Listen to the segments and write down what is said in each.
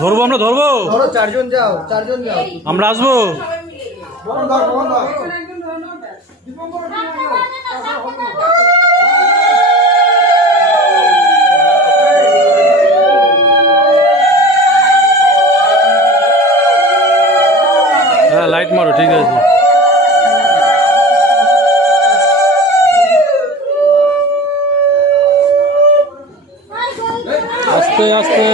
ধরবো আমরা, ধরবো, চারজন যাও, চারজন যাও, আমরা আসবো। হ্যাঁ, লাইট মারো, ঠিক আছে। আস্তে আস্তে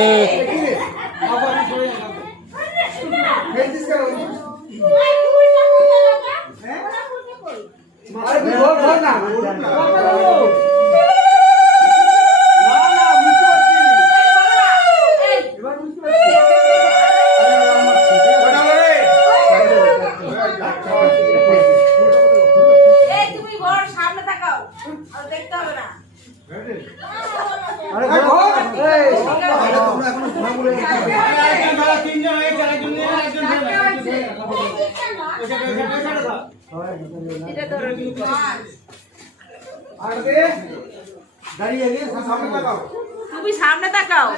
তুমি সামনে তাকাও।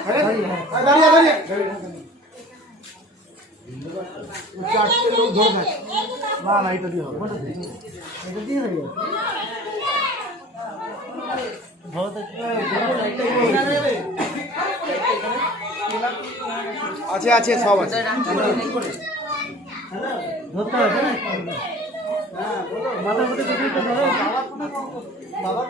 না এটা দিয়ে হবে, এটা দিয়ে হবে। আছে আছে, সব আছে। ধরতে হবে না, মাথার মধ্যে যদি ধরো বাবা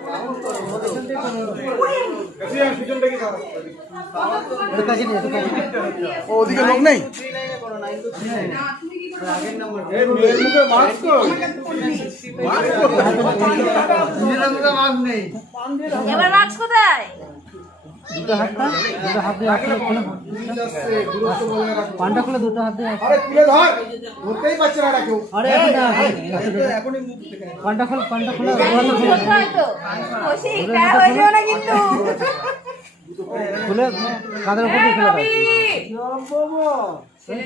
ওদিকে লোক নেই। এবার মাস্ক কোথায়? দুটো হাত দিয়ে পান্ডা খুলে দুটো হাত দিয়ে ধরতেই পারছে না কেউ। আরে পান্ডা খোল, পান্ডা খোলা, খুলে কাঁধের উপর দিয়ে ফেলে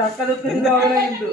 ধাক্কা ধরতে দিতে হবে না কিন্তু।